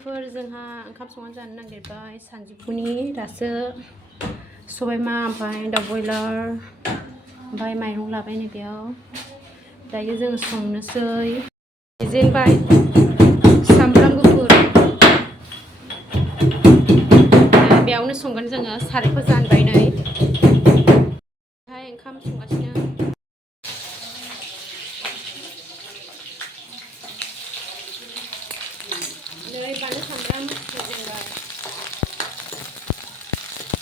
जोंहा ओंखाम संना जानो नागिरबाय सानजौफुनि दासो सबायमा ओमफ्राय दाउ बयलार ओमफ्राय माइरं लाबाय नै बेयाव दायो जों संनोसै जेनबाय सामब्राम गुफुर बेयावनो संगोन जोङो सारायखौ जानबाय नै ओंखाम संगासिनो नै बानलु सामब्राम होजेनबाय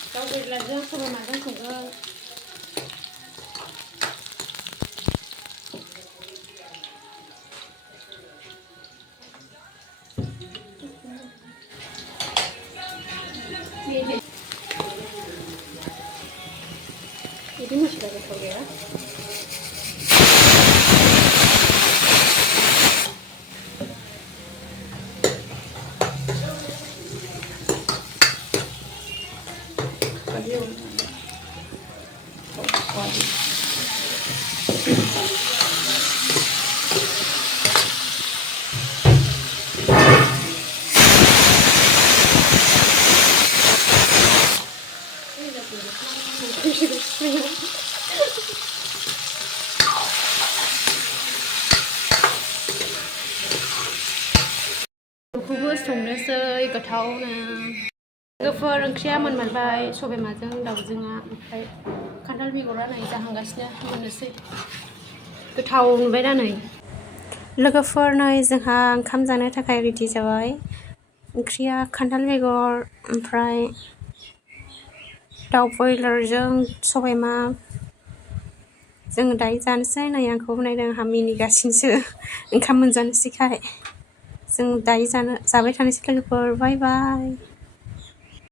दाउ बयलारजों सबायमाजों संगोन बिदि मस्ला गोथाव गैया दुकुबो संनोसै गोथावनो लोगोफोर ओंख्रिया मोनबाय सबायमाजों दाउजोंआ ओमफ्राय खान्थाल बेगरा नै जाहांगासिनो मोननोसै गोथाव नुबायना नै लोगोफोर नै जोंहा ओंखाम जानो थाखाय रेडि जाबाय ओंख्रिया खान्थाल बेगर ओमफ्राय दाउ बयलारजों सबायमा जों दायो जानोसै नै आंखौ नायदों आंहा मिनिगासिनोसो ओंखाम मोनजानोसैखाय जों दायो जाबाय थानोसै लोगोफोर बाय बाय।